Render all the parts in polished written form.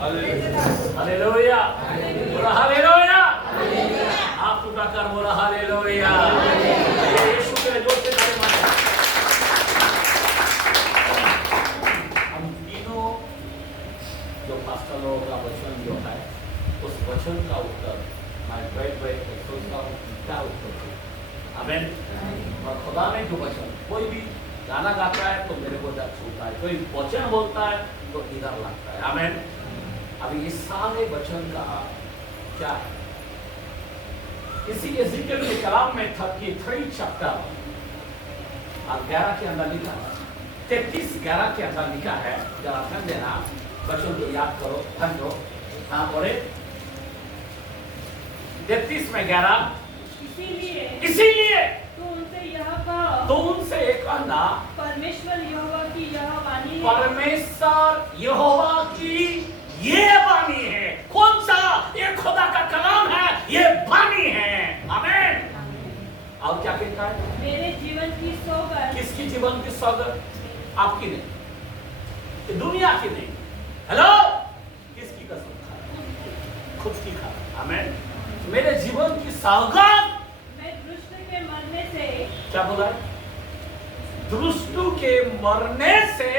Hallelujah, बोला hallelujah, आप उठाकर बोला हालेलुया। यीशु के जोर से ताली मारें। हम तीनों जो पास्टर लोगों का वचन जो है, उस वचन का उत्तर मैं बैठ सोचता हूँ क्या उत्तर है। आमीन। और खुदा ने जो वचन, कोई भी गाना गाता है तो मेरे को दर्द छूता है, कोई वचन बोलता है तो इधर लगता है। आमीन। अभी इस सारे वचन का क्या है? इसी एजिकल के कलाम में 33 चैप्टर और 11 के अंदर लिखा है, 33:11 के अंदर लिखा है। जरा ध्यान देना, वचन को याद करो, ध्यान दो। हाँ बोले 33 में 11, इसीलिए तो उनसे एक कहना, परमेश्वर यहोवा की यह वाणी है, परमेश्वर यहोवा की ये वाणी है। कौन सा? ये खुदा का कलाम है, ये वाणी है। आमीन। और क्या कहता है? मेरे जीवन की सौगंध। किसकी जीवन की सौगंध? आपकी नहीं, ये दुनिया की नहीं। हेलो, किसकी कसम खा रहा है? खुद की खा रहा है। आमीन। मेरे जीवन की सौगंध, मैं दुष्ट के मरने से, क्या बोला है? दुष्टों के मरने से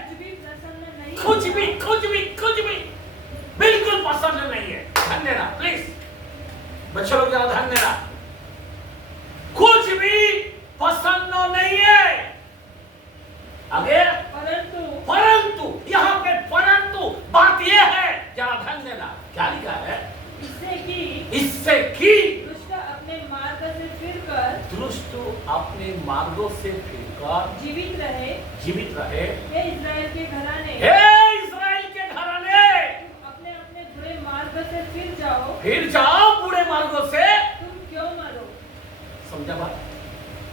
कुछ भी प्रसन्न नहीं, कुछ भी बिल्कुल पसंद नहीं है। ध्यान देना प्लीज, बच्चों लोग जरा ध्यान देना। कुछ भी पसंद नहीं है। आगे परंतु यहाँ पे परंतु बात यह है, जरा ध्यान देना क्या लिखा है? इससे कि दुष्ट अपने मार्ग से फिरकर, दुष्ट अपने मार्गों से फिरकर जीवित रहे। हे इस्राएल के घराने, अपने अपने बुरे मार्ग से फिर जाओ बुरे मार्गों से। तुम क्यों मरो? समझा बात?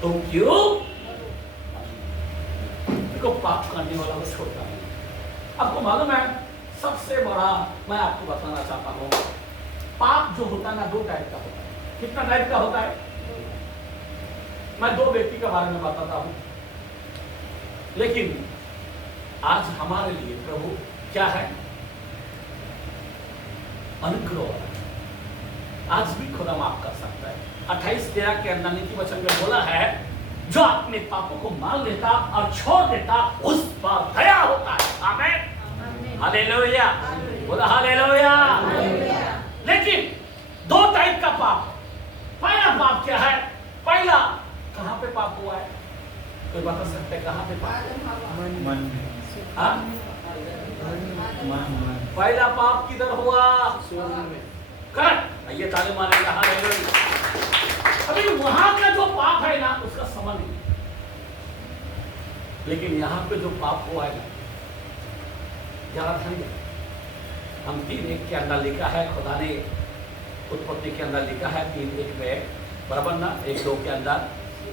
तुम क्यों? देखो, पाप करने वाला को छोड़ता है। आपको मालूम है, सबसे बड़ा मैं आपको बताना चाहता हूँ, पाप जो होता है ना, 2 टाइप का होता है। कितना टाइप का होता है? मैं 2 व्यक्ति के बारे में बताता हूँ, लेकिन आज हमारे लिए प्रभु क्या है? अनुग्रह। आज भी खुदा माफ कर सकता है। 28:13 के अंदर नीति वचन में बोला है, जो अपने पापों को मान लेता और छोड़ देता, उस पर दया होता है। आमीन। हालेलुया, बोला हालेलुया। लेकिन 2 टाइप का पाप। पहला पाप क्या है? पहला कहां पे पाप हुआ है? कोई बता सकते हैं कहां पे पाप? मन। पहला पाप किधर हुआ? करेक्ट। ये ताली मारेगा। हालेलुया। अभी वहां का जो पाप है ना, उसका समझ नहीं, लेकिन यहाँ पे जो पाप हुआ है ना, जरा ध्यान दें। हम 3:1 के अंदर लिखा है, खुदा ने उत्पत्ति के अंदर लिखा है 3:1 में, बराबर ना? 1:2 के अंदर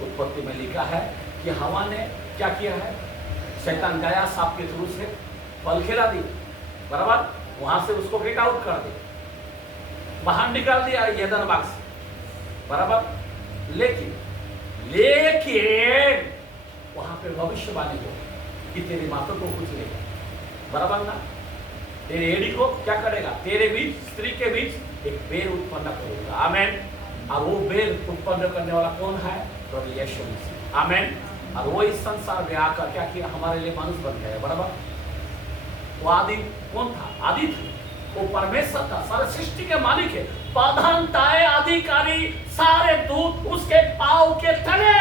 उत्पत्ति में लिखा है कि हवा ने क्या किया है? शैतान गया सांप के थ्रू से फल खिला दी, बराबर? वहां से उसको गेट आउट कर दिया, बाहर निकाल दिया ईदन बाग से, बराबर? लेकिन वहां पे भविष्यवाणी हो कि तेरी माता को कुछ लेगा, बराबर ना? तेरे एड़ी को क्या करेगा? तेरे बीच, स्त्री के बीच एक बेर उत्पन्न करूंगा। आमीन। और वो बेर उत्पन्न करने वाला कौन है? प्रभु यीशु मसीह। आमीन। और वो इस संसार में आकर क्या किया? हमारे लिए मनुष्य बन गया, बराबर? वो आदि कौन था? आदि था, वो परमेश्वर था, सारे सृष्टि के मालिक है, प्रधानताएं, अधिकारी, सारे दूत उसके पांव के तले।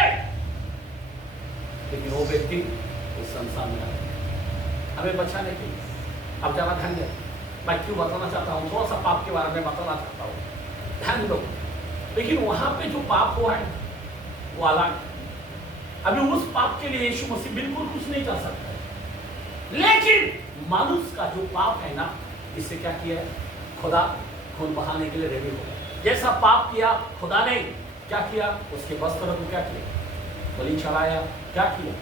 लेकिन वो व्यक्ति इस संसार में आया हमें बचाने के लिए। अब जरा ध्यान दे, मैं क्यों बताना चाहता हूँ, थोड़ा सा पाप के बारे में बताना चाहता हूँ, ध्यान दो। लेकिन वहां पे जो पाप हुआ है वो अलग। अभी उस पाप के लिए यीशु मसीह बिल्कुल कुछ नहीं कर सकता है। लेकिन मनुष्य का जो पाप है ना, इससे क्या किया है? खुदा खून बहाने के लिए रेडी हो गया। जैसा पाप किया, खुदा ने क्या किया? उसके वस्त्र को क्या किया? बलि चढ़ाया। क्या किया?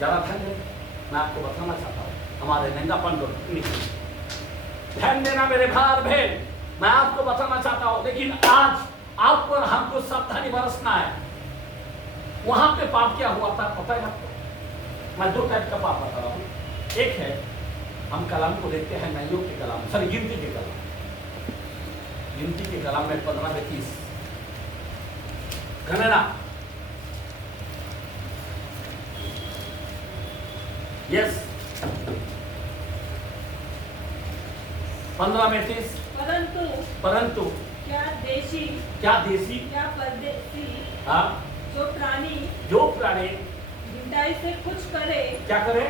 जरा ध्यान दे, मैं आपको बताना चाहता हूँ हमारे नंगापन को। ध्यान देना मेरे भाई बहन, मैं आपको बताना चाहता हूँ। लेकिन आज आप पर हमको सावधानी बरसना है। वहां पे पाप क्या हुआ था पता है आपको? मैं 2 टाइप का पाप बता रहा हूँ। एक है, हम कलाम को देखते हैं नइयों के कलाम कलाम, सॉरी गिनती के कलाम, गिनती के कलाम में 15 में 30 गणना, यस 15 में 30। परंतु क्या देशी क्या परदेशी हाँ जो प्राणी ढिठाई से कुछ करे, क्या करे?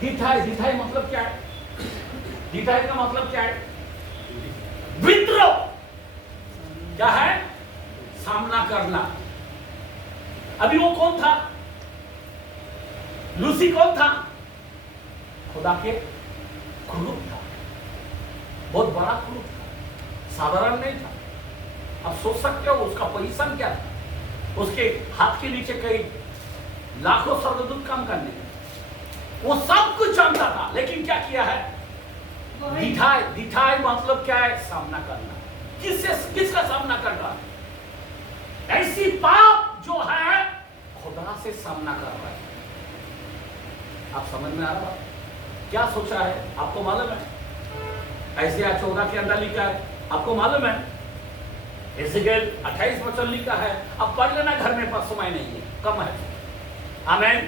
ढिठाई मतलब क्या है? ढिठाई का मतलब क्या है? विद्रोह। क्या है? सामना करना। अभी वो कौन था? लूसी कौन था? खुदा के क्रूप था, बहुत बड़ा क्रूप था, साधारण नहीं था। अब सोच सकते हो उसका पोजीशन क्या था? उसके हाथ के नीचे कई लाखों स्वर्गदूत काम करने, वो सब कुछ जानता था, लेकिन क्या किया है? ढिठाई मतलब क्या है? सामना करना। किसका सामना कर रहा है? ऐसी पाप जो है खुदा से सामना कर रहा है। आप समझ में आ रहा है? क्या सोचा है? आपको मालूम है? ऐसे 14 के अंदर लिखा है, आपको मालूम है? एजेकिएल 28 वचन लिखा है, अब पढ़ लेना घर में, पर समय नहीं है, कम है। आमेन।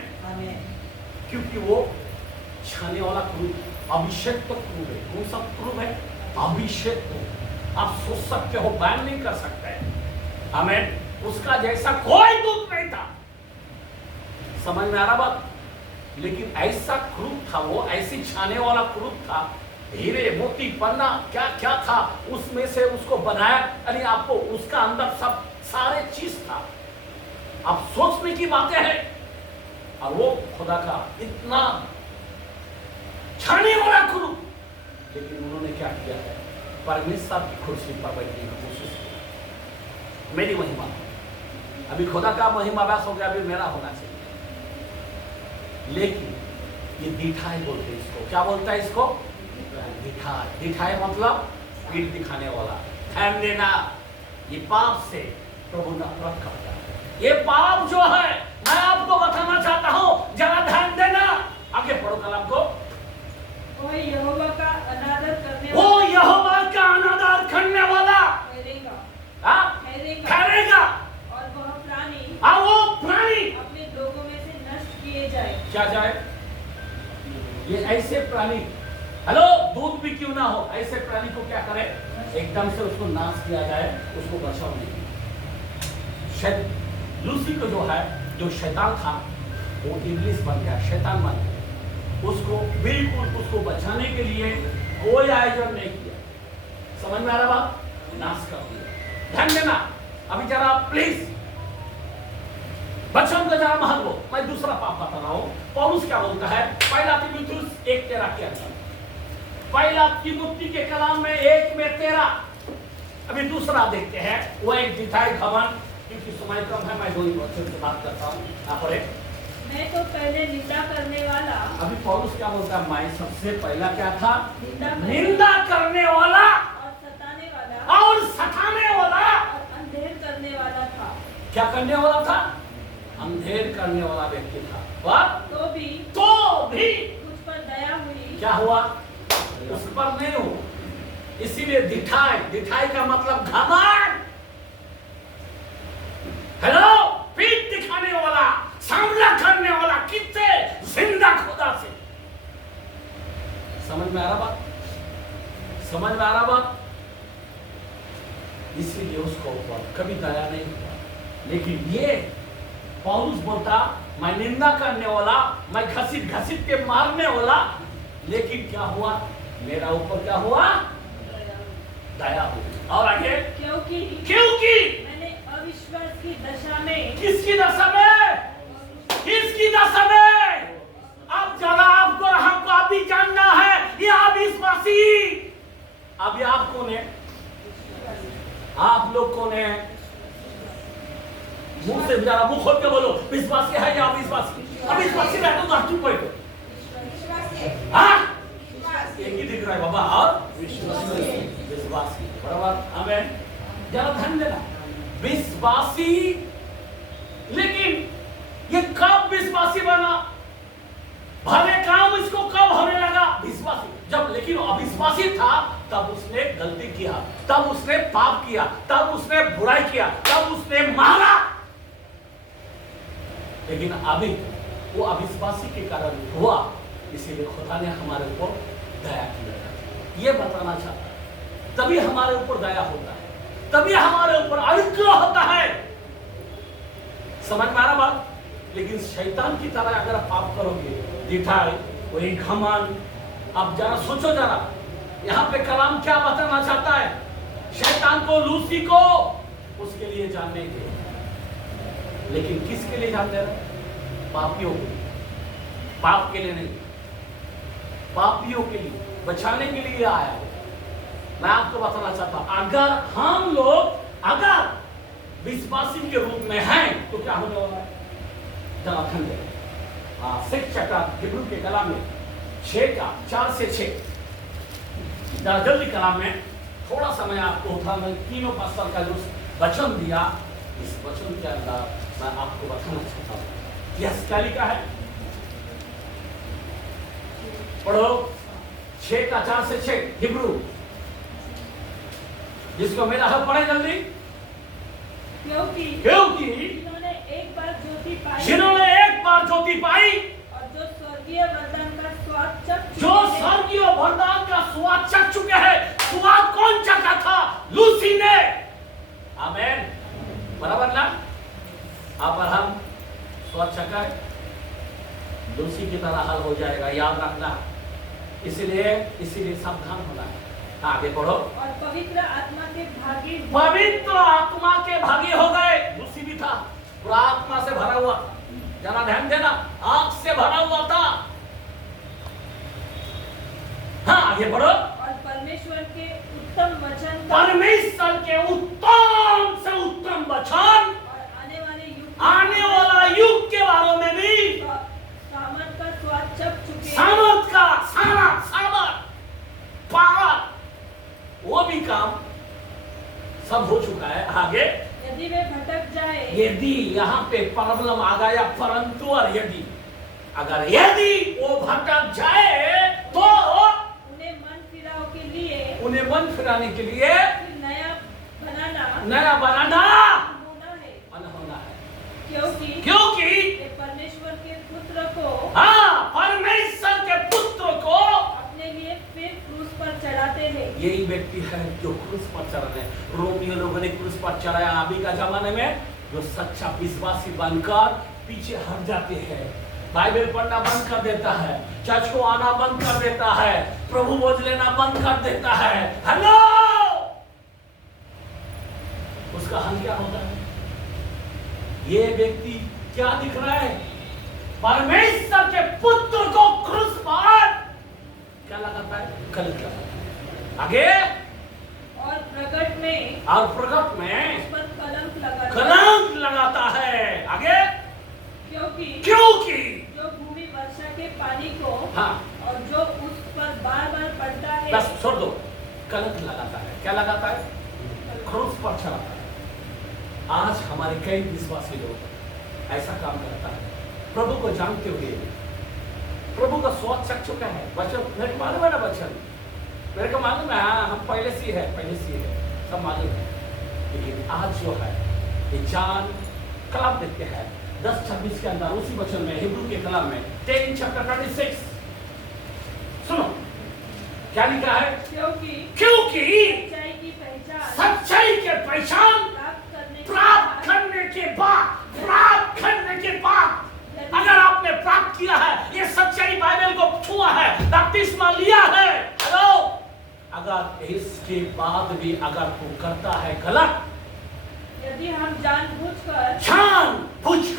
क्योंकि वो छाने वाला क्रूप, अभिषेक तो क्रूप है। कौन सा क्रूप है? अभिषेक क्रूप। आप सोच सकते हो, बयान नहीं कर सकते। आमेन। उसका जैसा कोई दूत नहीं था। समझ में आ रहा बात? लेकिन ऐसा क्रूप था वो, ऐसी छाने वाला क्रूप था। हीरे मोती पन्ना क्या क्या था उसमें से उसको बनाया, यानी आपको उसका अंदर सब सारे चीज था। आप सोचने की बातें हैं। और वो खुदा का इतना छाने वाला क्रूप, लेकिन उन्होंने क्या किया है? परमेश्वर की कुर्सी पर बैठने की कोशिश की। मेरी महिमा, अभी खुदा का महिमा बस हो गया, अभी मेरा होना चाहिए। लेकिन ये दिखाई बोलते हैं इसको। क्या बोलता है इसको? दिखाई मतलब पीठ दिखाने वाला, ध्यान देना। ये पाप से प्रभु नफरत करता है। ये पाप जो है, मैं आपको बताना चाहता हूं, जरा ध्यान देना। आगे पढ़ो कलाम को। वो यहोवा का अनादर करने वाला ठहरेगा। और वह प्राणी अपने लोगों में से नष्ट किए जाए। क्या जाए? ये ऐसे प्राणी, हेलो, दूध भी क्यों ना हो, ऐसे प्राणी को क्या करे? एकदम से उसको नाश किया जाए, उसको बचाव नहीं। लूसी को जो है, जो शैतान था, वो इब्लिस बन गया, शैतान बन गया। उसको बिल्कुल उसको बचाने के लिए कोई आयोजन नहीं किया। समझ में आ रहा बात? नाश कर दिया। ध्यान देना। अभी जरा प्लीज बच्चों का जरा महत्व, मैं दूसरा पाप बता रहा हूं। पौलुस क्या बोलता है? पहला तीमुथियुस 1:13 के अंदर, पहला तीमुथी के कलाम में 1:13। अभी दूसरा देखते हैं। वो एक दिखाई घमंड, क्योंकि समय कम है, मैं दो ही बच्चों से बात करता हूँ। यहाँ पर मैं तो पहले निंदा करने वाला। अभी पौलुस क्या बोलता है? मैं सबसे पहला क्या था? निंदा करने वाला और सताने सताने वाला और अंधेर करने वाला था। क्या करने वाला था? अंधेर करने वाला व्यक्ति था। और तो भी मुझ पर दया हुई। क्या हुआ? उस पर नहीं हो। इसीलिए दिखाई का मतलब घमंड। हेलो, पीठ दिखाने वाला, सामना करने वाला, किससे? जिंदा खुदा से। समझ में आ रहा बात? समझ में आ रहा बात? इसीलिए उसको कभी दया नहीं हुआ। लेकिन ये पौलुस बोलता, मैं निंदा करने वाला, मैं घसीट के मारने वाला, लेकिन क्या हुआ? मेरा ऊपर क्या हुआ? दया हुई। और आगे, क्योंकि मैंने अविश्वास की दशा में। किसकी दशा में? किसकी दशा में? अब जरा आपको हमको अभी जानना है, ये अविश्वासी। अभी आप कौन है? आप लोग कौन है? मुंह से जरा मुंह खोल के बोलो, विश्वासी है या अविश्वासी? अविश्वासी रहते तो चुप बैठो। एक ही दिख रहा है बाबा। और विश्वासी, बराबर। आमेन। जरा ध्यान देना, विश्वासी। लेकिन ये कब विश्वासी बना? भले काम इसको कब होने लगा? विश्वासी। जब लेकिन अविश्वासी था तब उसने गलती किया, तब उसने पाप किया, तब उसने बुराई किया, तब उसने मारा। लेकिन अभी वो अविश्वासी के कारण हुआ, इसीलिए खुदा ने हमारे ऊपर दया किया। ये बताना चाहता है, तभी हमारे ऊपर दया होता है, तभी हमारे ऊपर अनुग्रह होता है। समझ में आ रहा बात? लेकिन शैतान की तरह अगर आप पाप करोगे, दिखाए वही घमंड। अब जरा सोचो, जरा यहाँ पे कलाम क्या बताना चाहता है? शैतान को, लूसी को, उसके लिए जानने के, लेकिन किसके लिए जानते हैं? पापियों के लिए, पाप के लिए नहीं, पापियों के लिए, बचाने के लिए आया। मैं आपको बताना चाहता हूं, अगर हम लोग अगर विश्वासी के रूप में हैं तो क्या होने वाला है? जरा खंड 6 चैप्टर हिब्रू के कलाम में 6 का 4 से 6, जरा जल्दी कलाम में थोड़ा समय आपको था। मैं तीनों पास्टर का जो वचन दिया, इस वचन के अंदर मैं आपको बताना चाहता हूं। यह क्या लिखा है? पढ़ो 6 का 4 से 6 हिब्रू, जिसको मेरा है पढ़े जल्दी। क्योंकि जिन्होंने एक बार ज्योति पाई, और जो स्वर्गीय वरदान का स्वाद चख चुके हैं। स्वाद कौन चखा था? लूसी ने। आमीन, बराबर ना? अब्राहम स्वाद चखा है, लूसी की तरह हाल हो जाएगा, याद रखना। इसीलिए सावधान होना है। आगे बढ़ो। और पवित्र आत्मा के भागी हो गए। लूसी भी था, पूरा आत्मा से भरा हुआ, जरा ध्यान देना, आग से भरा हुआ था। हाँ, आगे बढ़ो। और परमेश्वर के उत्तम वचन से उत्तम वचन, और आने वाला युग के बारे में भी सामर्थ का स्वाद चख चुके, सामर्थ का सामर्थ पावर, वो भी काम सब हो चुका है। आगे, यदि वे भटक जाए, यदि, यहाँ पे प्रॉब्लम आ गया, परंतु और यदि, अगर यदि वो भटक जाए तो उन्हें मन फिराने के लिए नया बनाना होना है। क्योंकि वे परमेश्वर के पुत्र को अपने लिए फिर क्रूस पर चढ़ाते हैं। यही व्यक्ति है जो क्रूस पर चढ़ रहे हैं। रोमियो लोगों ने क्रूस पर चढ़ाया। अभी का जमाने में जो सच्चा विश्वासी बनकर पीछे हट जाते हैं, बाइबल पढ़ना बंद कर देता है, चर्च को आना बंद कर देता है, प्रभु बोझ लेना बंद कर देता है, हेलो, उसका हल क्या होता है? ये व्यक्ति क्या दिख रहा है? परमेश्वर के पुत्र को क्रूस पर क्या लगाता है? कलंक लगाता है। आगे, और प्रकट में उस पर कलंक लगाता है। आगे, क्योंकि जो भूमि वर्षा के पानी को, हाँ, और जो उस पर बार बार पड़ता है, बस छोड़ दो, कलंक लगाता है। क्या लगाता है? क्रूस पर चढ़ाता है। आज हमारे कई विश्वासी लोग ऐसा काम करता है, प्रभु को जानते हुए, प्रभु का स्वाद चख चुका है। वचन मेरे को मालूम है ना, वचन मेरे को मालूम है, हाँ, हम पहले से है, सब मालूम है। लेकिन आज जो है ये जान कलाम देखते हैं 10:26 के अंदर, उसी वचन में, हिब्रू के कलाम में 10 chapter 26, सुनो क्या लिखा है? क्योंकि सच्चाई की पहचान प्राप्त करने के बाद अगर आपने प्राप्त किया है, ये सच्चाई बाइबल को छुआ है, बपतिस्मा लिया है, हेलो, अगर इसके बाद भी अगर तू करता है गलत, यदि हम जानबूझकर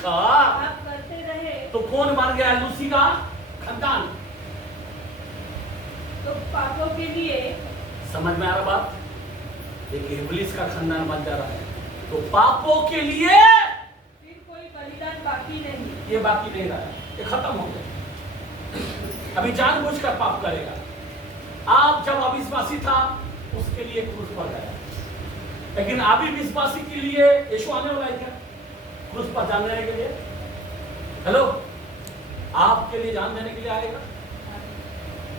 पाप करते रहे, तो कौन मर गया? लूसी का खानदान। तो पापों के लिए, समझ में आ रहा बात? देखिए, इब्लीस का खानदान बन जा रहा है, तो पापों के लिए फिर कोई बलिदान बाकी नहीं, ये बाकी नहीं रहा, ये खत्म हो गया। अभी जानबूझकर पाप करेगा। आप जब अविश्वासी था उसके लिए क्रूस पर गया, लेकिन अभी विश्वासी के लिए यीशु आने वाला है क्या? क्रूस पर जान देने के लिए, हेलो, आपके लिए जान देने के लिए आएगा।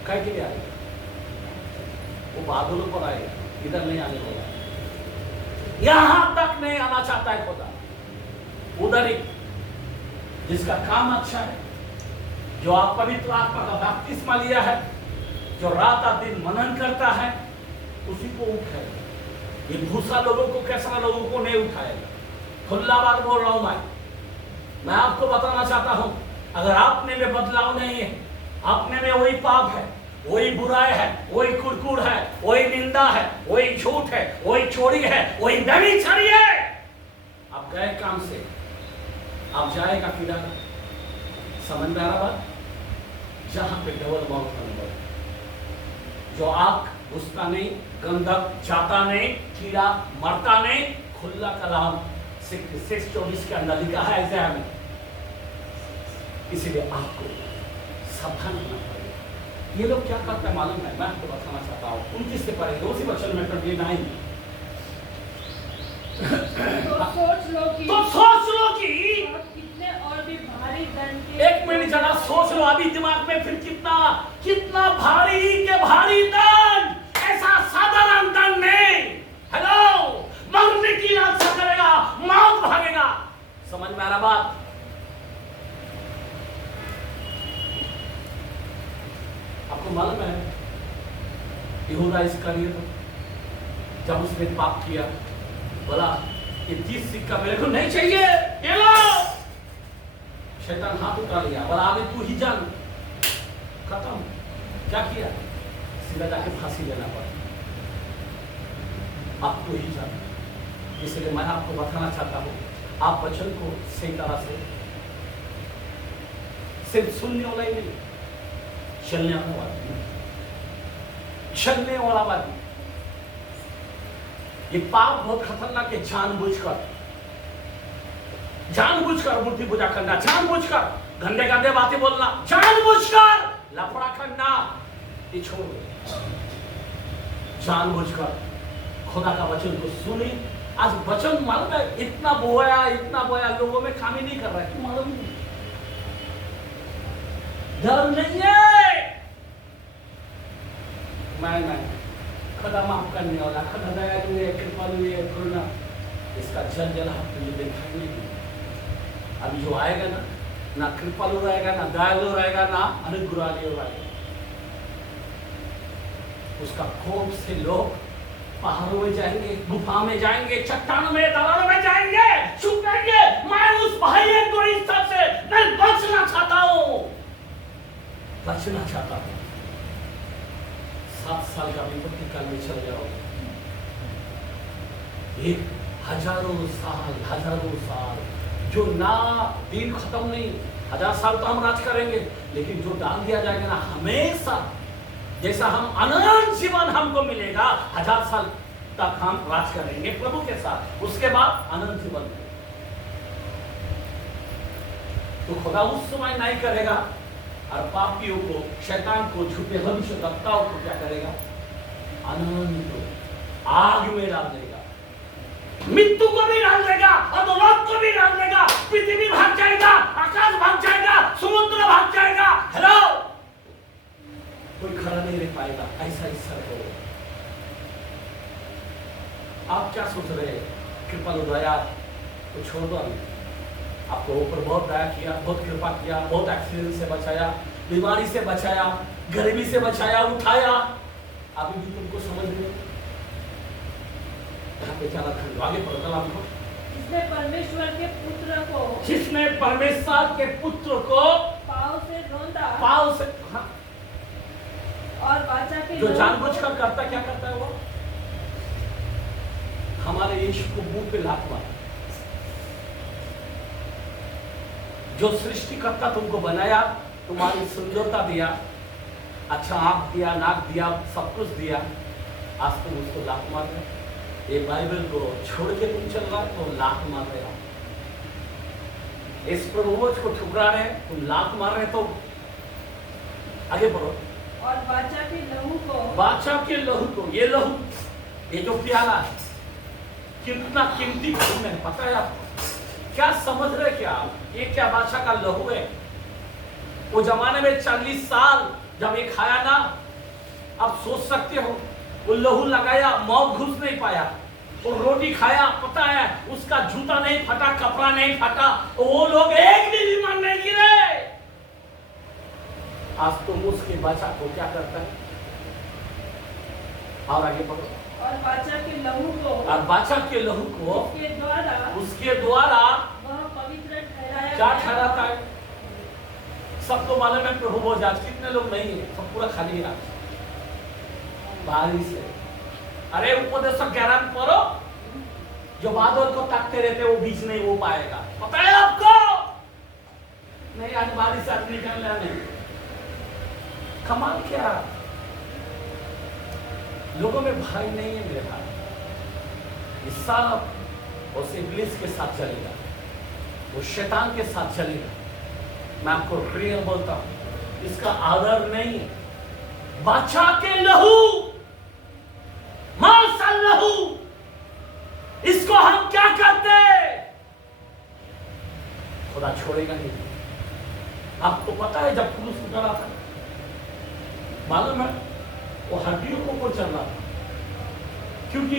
क्या के लिए आएगा? बादलों पर आएगा, इधर नहीं आने वाला, यहां तक नहीं आना चाहता है खुदा। उधर ही जिसका काम अच्छा है, जो आप पवित्र आत्मा का बपतिस्मा लिया है, जो रात और दिन मनन करता है, उसी को उठाएगा। ये भूसा लोगों को, कैसा लोगों को नहीं उठाएगा। खुला बात बोल रहा हूं मैं आपको बताना चाहता हूं, अगर आपने में बदलाव नहीं है, आपने में वही पाप है, वही बुराई है, वही कुड़कुड़ है, वही निंदा है, वही झूठ है, वही चोरी है, वही व्यभिचारी है, आप गए काम से, आप जाएगा किधर? समझ में आ रहा बात? जहां पे डबल मौत अनुभव, जो आग घुसता नहीं, गंधक जाता नहीं, कीड़ा मरता नहीं, खुला कलाम 6:24 के अंदर लिखा है ऐसा में। इसीलिए आपको सावधान होना पड़ेगा। ये लोग क्या करते हैं मालूम है? मैं आपको बताना चाहता हूँ। 29 से पढ़ेंगे, उसी वचन में 29। तो सोच लो कि कितने और भी भारी दंड के, एक मिनट जरा सोच लो अभी दिमाग में, फिर कितना भारी के भारी दंड, ऐसा साधारण दंड नहीं। हेलो, मरने की लालसा करेगा, मौत भागेगा। समझ में आ रहा बात? आपको मालूम है यहूदा इस्करियोत जब उसने पाप किया, बोला ये 30 सिक्का मेरे को नहीं चाहिए, ये लो। शैतान हाथ उठा लिया, बोला अभी तू ही जान। खत्म। क्या किया? सीधा जाके फांसी लेना पड़ा। आप तू ही जान। इसलिए मैं आपको बताना चाहता हूं, आप वचन को सही तरह से सिर्फ सुनने वाला ही नहीं, चलने वाला बात। ये पाप बहुत खतरनाक है। जानबूझकर मूर्ति पूजा करना, जानबूझकर गंदे गंदे बातें बोलना, जानबूझकर लफड़ा करना, ये छोड़ दो। जानबूझकर खुदा का वचन को सुने। आज वचन मालूम है इतना बोया लोगों में काम ही नहीं कर रहा है, मालूम नहीं, डर नहीं है। मैं खुदा माफ करने वाला, खुदा दयालु है, कृपालु है, करुणा, इसका जल आपको दिखाई नहीं। अभी जो आएगा ना कृपालु रहेगा, ना दयालु रहेगा, ना अनुग्रही रहेगा। उसका कोप से लोग पहाड़ों में जाएंगे, गुफा में जाएंगे, चट्टानों में, दरारों में जाएंगे, छुपेंगे। मैं उस भाई को इस सब से मैं बचना चाहता हूं। 7 साल का विपत्ति काल में चल जाओ, एक हजारों साल जो ना दिन खत्म नहीं। 1000 साल तो हम राज करेंगे, लेकिन जो डाल दिया जाएगा ना, हमेशा जैसा हम अनंत जीवन हमको मिलेगा, 1000 साल तक हम राज करेंगे प्रभु के साथ, उसके बाद अनंत जीवन। तो खुदा उस समय नहीं करेगा, और पापियों को, शैतान को, झूठे भविष्यवक्ताओं को क्या करेगा? अनंत आग में डाल देगा, मृत्यु को भी डाल देगा, अधोलोक को भी डाल देगा। पृथ्वी भाग जाएगा, आकाश भाग जाएगा, समुद्र भाग जाएगा। हेलो, कोई खड़ा नहीं रह पाएगा। ऐसा हो। आप क्या सोच रहे हैं? कृपालु दया तो छोड़ दो। आपको ऊपर बहुत दया किया, बहुत कृपा किया, बहुत एक्सीडेंट से बचाया, बीमारी से बचाया, गरीबी से बचाया, उठाया। अभी भी तुमको समझ नहीं। यहाँ पे क्या रखा? आगे पढ़ो कल आपको। जिसने परमेश्वर के पुत्र को पाँव से रौंदा, हाँ। और वाचा के जो जानबूझकर करता, क्या करता है वो? हमारे यीशु को मुंह पे लात मारा। जो सृष्टिकर्ता तुमको बनाया, तुम्हारी सुंदरता दिया, अच्छा आंख दिया, नाक दिया, सब कुछ दिया, आज तुम उसको लात मार रहे। ये बाइबल को छोड़ के तुम चल रहा तो लात मार रहे हो। इस प्रभुवच को ठुकरा रहे, तुम लात मार रहे। तो आगे बढ़ो। और वाचा के लहू को, ये लहू, ये जो प्याला है, कितना कीमती खून है, पता है आपको? क्या समझ रहे क्या आप? ये क्या बादशाह का लहू है? वो जमाने में 40 साल जब ये खाया ना, आप सोच सकते हो वो लहू लगाया, मौत घुस नहीं पाया। वो रोटी खाया, पता है उसका जूता नहीं फटा, कपड़ा नहीं फटा, वो लोग एक भी बीमार नहीं गिरे। आज तुम उसके बच्चा को क्या करता है? और आगे पढ़ो। और बाचा के लहू को, और बाचा के लहू को उसके द्वारा वह पवित्र ठहराया। क्या ठहराता है? सबको मालूम है प्रभु भोज आज कितने लोग नहीं है, सब पूरा खाली है आज, बारिश है। अरे उपदेशक 11 में पढ़ो, जो बादल को ताकते रहते वो बीच नहीं हो पाएगा, पता है आपको? नहीं आज बारिश आज निकलना नहीं। कमाल क्या, लोगों में भय नहीं है मेरे भाई। ये सब उस इब्लिस के साथ चलेगा, वो शैतान के साथ चलेगा। मैं आपको क्लियर बोलता हूं, इसका आदर नहीं है। बादशाह के लहू, मांसा लहू, इसको हम क्या करते? खुदा छोड़ेगा नहीं। आपको पता है जब पुरुष उतरा था, मालूम है वो हड्डियों को ऊपर चल रहा था, क्योंकि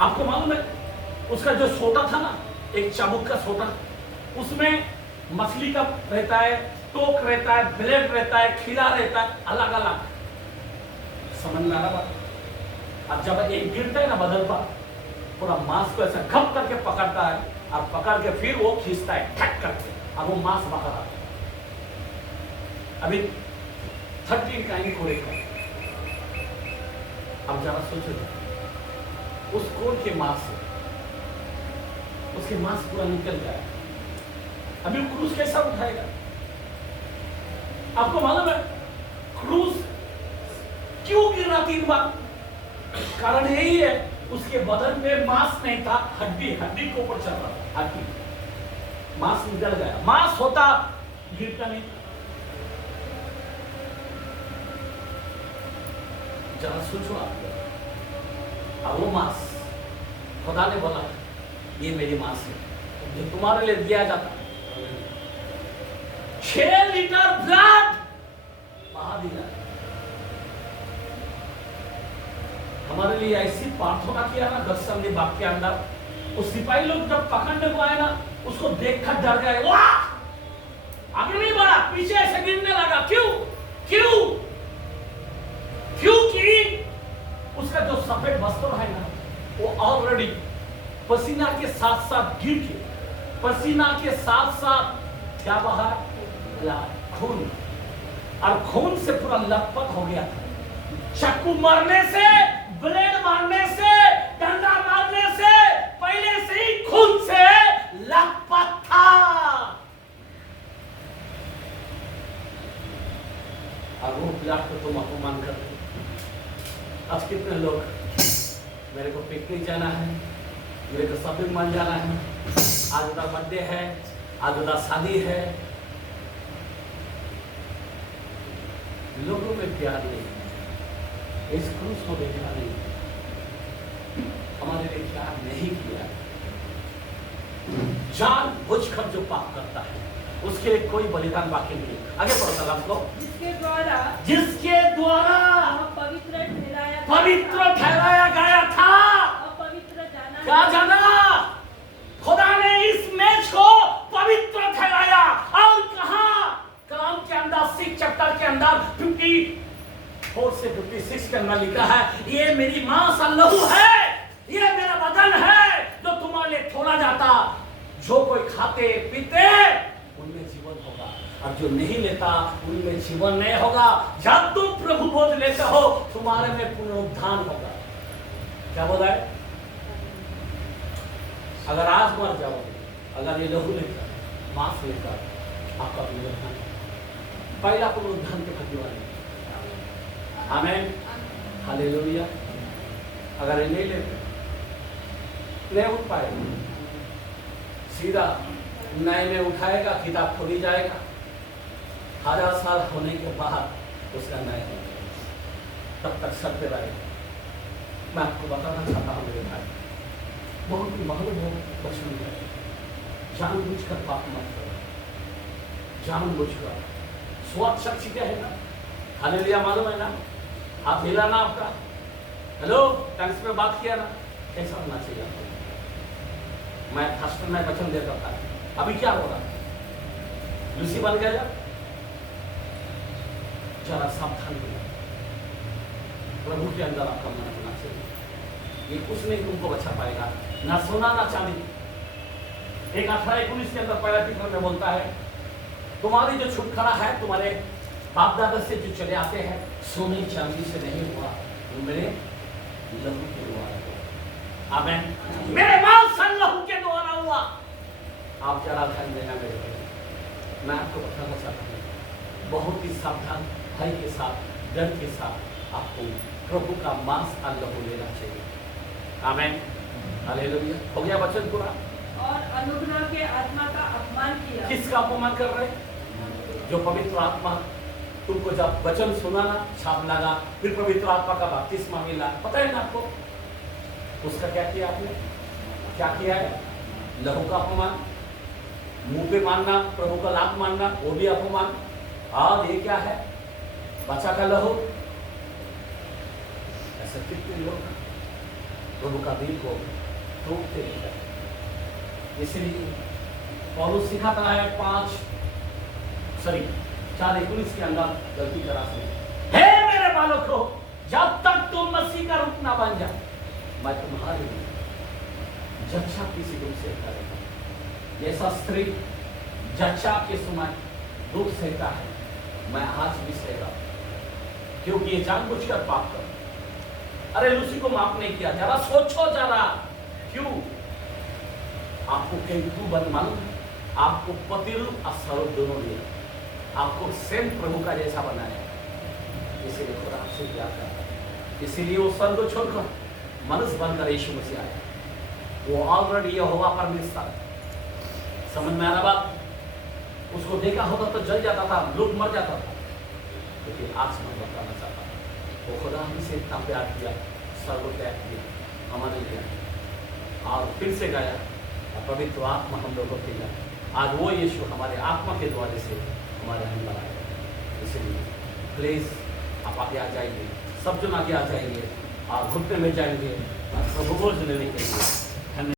आपको मालूम है उसका जो सोटा था ना, एक चाबुक का सोटा, उसमें मछली का रहता है, टोक रहता है, ब्लेड रहता है, खीला रहता है, अलग अलग। समझ में आ रहा बात? अब जब एक गिरता है ना बदल पर, पूरा मांस को ऐसा घप करके पकड़ता है और पकड़ के फिर वो खींचता है ठक करके, अब वो मांस बाहर आता है। अभी 13 का इंक होएगा। अब जरा सोचो, उस कोट के मांस से उसके मांस पूरा निकल जाए, अभी क्रूस कैसा उठाएगा? आपको मालूम है क्रूस क्यों गिरा 3 बार? कारण यही है, उसके बदन में मांस नहीं था, हड्डी के ऊपर चल रहा था, हड्डी, मांस निकल गया। मांस होता गिरता नहीं। जरा सोचो आप, अब वो मांस खुदा ने बोला ये मेरी मांस है जो तुम्हारे लिए दिया जाता। 6 लीटर ब्लड बहा दिया। हमारे लिए ऐसी प्रार्थना किया ना गत्सेमनी बाग के अंदर, उस सिपाही लोग जब पकड़ने को आए ना, उसको देखकर डर गए, वाह आगे नहीं बढ़ा, पीछे ऐसे गिरने लगा। क्यों? क्योंकि उसका जो सफेद वस्त्र है ना, वो ऑलरेडी पसीना के साथ साथ गिर के, पसीना के साथ साथ क्या बहा? खून, और खून से पूरा लथपथ हो गया था। चाकू मारने से, ब्लेड मारने से, डंडा मारने से पहले से ही खून से लथपथ था। और वो ब्लड को तुम अपमान कर रहे हो। आज कितने लोग, मेरे को पिकनिक जाना है, मेरे को शॉपिंग मॉल जाना है, आज उधर बर्थडे है, आज उधर शादी है, लोगों में प्यार नहीं, इस क्रूस को देखा नहीं, हमारे लिए प्यार नहीं किया। जानबूझकर जो पाप करता है उसके लिए कोई बलिदान बाकी नहीं। आगे पढ़ो सलाम को। जिसके द्वारा पवित्र ठहराया गया था। अपवित्र जाना, क्या जाना? खुदा ने इस मैच को पवित्र ठहराया। और कहा? कलाम के अंदर 6 चैप्टर के अंदर 54 से 56 के अंदर लिखा है, ये मेरी मांस और लहू है, ये मेरा बदन है जो तुम्हारे लिए छोड़ा जाता। जो कोई खाते पीते उनमें जीवन होगा, और जो नहीं लेता उनमें जीवन नहीं होगा। जब तुम प्रभु भोज लेते हो तुम्हारे में पुनरुत्थान होगा। क्या बोला है? अगर आज मर जाओगे, अगर ये लहू लेकर, मांस लेकर, आपका पुनरुत्थान, पहला पुनरुत्थान के भाग्यवान। आमीन, हालेलुया। अगर ये नहीं लेते, नहीं उठ पाएगा, सीधा नए में उठाएगा, किताब खोली जाएगा, 1000 साल होने के बाद उसका न्याय होगा, तब तक सर पे रहेगा। मैं आपको बताना चाहता हूँ मेरे भाई, बहुत ही मालूम हो बचपन में, जानबूझकर पाप मत करो, जानबूझकर। स्वार्थ शक्ति क्या है ना? हालेलुया, मालूम है ना? आप मिला ना आपका? हेलो, टंग्स में बात किया ना? कैसा होना चाहिए आपको? मैं फर्स्ट में वचन देता था, अभी क्या हो रहा? लूसी बन गया? जरा सावधान हो, प्रभु के अंदर आपका मन होना चाहिए। ये कुछ नहीं तुमको बचा पाएगा, ना सोना ना चांदी। एक 18:19 के अंदर पहला पीटर में बोलता है, तुम्हारी जो छुटकारा है तुम्हारे बाप दादा से जो चले आते हैं, सोने चांदी से नहीं हुआ, वो मेरे लहू के द्वारा हुआ। आमीन। मेरे मांस और लहू के द्वारा हुआ। आप जरा ध्यान देना मेरे भाई, मैं आपको बताना चाहता हूँ, बहुत ही सावधान भय के साथ, डर के साथ आपको प्रभु का मांस और लहू लेना चाहिए। आमीन। हालेलुया। हो गया वचन पूरा। और अनुग्रह के आत्मा का अपमान किया। किसका अपमान कर रहे? जो पवित्र आत्मा तुमको जब वचन सुना ना, छाप लगा, फिर पवित्र आत्मा का बपतिस्मा मिला, पता है ना आपको? उसका क्या किया आपने? क्या किया है? लहू का अपमान, मुंह पे मानना, प्रभु का लात मानना, वो भी अपमान। और ये क्या है? बच्चा का लहू। ऐसे कितने लोग प्रभु का दिल को टूटते हैं। इसलिए पौलुस सिखाता है 4:19 के अंदर गलती करा से, हे मेरे बालकों, जब तक तुम मसीह का रूप ना बन जाए, मैं तुम्हारी जच्चा किसी रूप से करेगा। जैसा स्त्री जच्चा के समय दूध सहता है, मैं आज भी सह रहा हूं, क्योंकि ये जानबूझकर पाप कर। अरे लूसी को माफ नहीं किया, जरा सोचो जरा, क्यों? आपको कहीं बन मालूम है, आपको पति रूप और स्वरूप दोनों दिया, आपको सेम प्रभु का जैसा बनाया, इसीलिए खुदा आपसे प्यार करता है। इसीलिए वो स्वर्ग को छोड़कर मनुष्य बनकर यीशु मसीह आया। वो ऑलरेडी यहोवा परमेश्वर, समझ में आ रहा बात? उसको देखा होता तो जल जाता था, लोग मर जाता था, लेकिन आज मैं बताना चाहता हूँ, वो खुदा हमसे इतना प्यार किया, स्वर्ग त्याग किया हमारे लिए, और फिर से गया पवित्र आत्मा हम लोगों के लिए। आज वो यीशु हमारे आत्मा के द्वारे से हमारे अंदर आएगा। इसलिए प्लीज आप आगे आ जाइए, सब जन आगे आ जाएंगे और घुटने में जाएंगे और प्रभु को लेने के लिए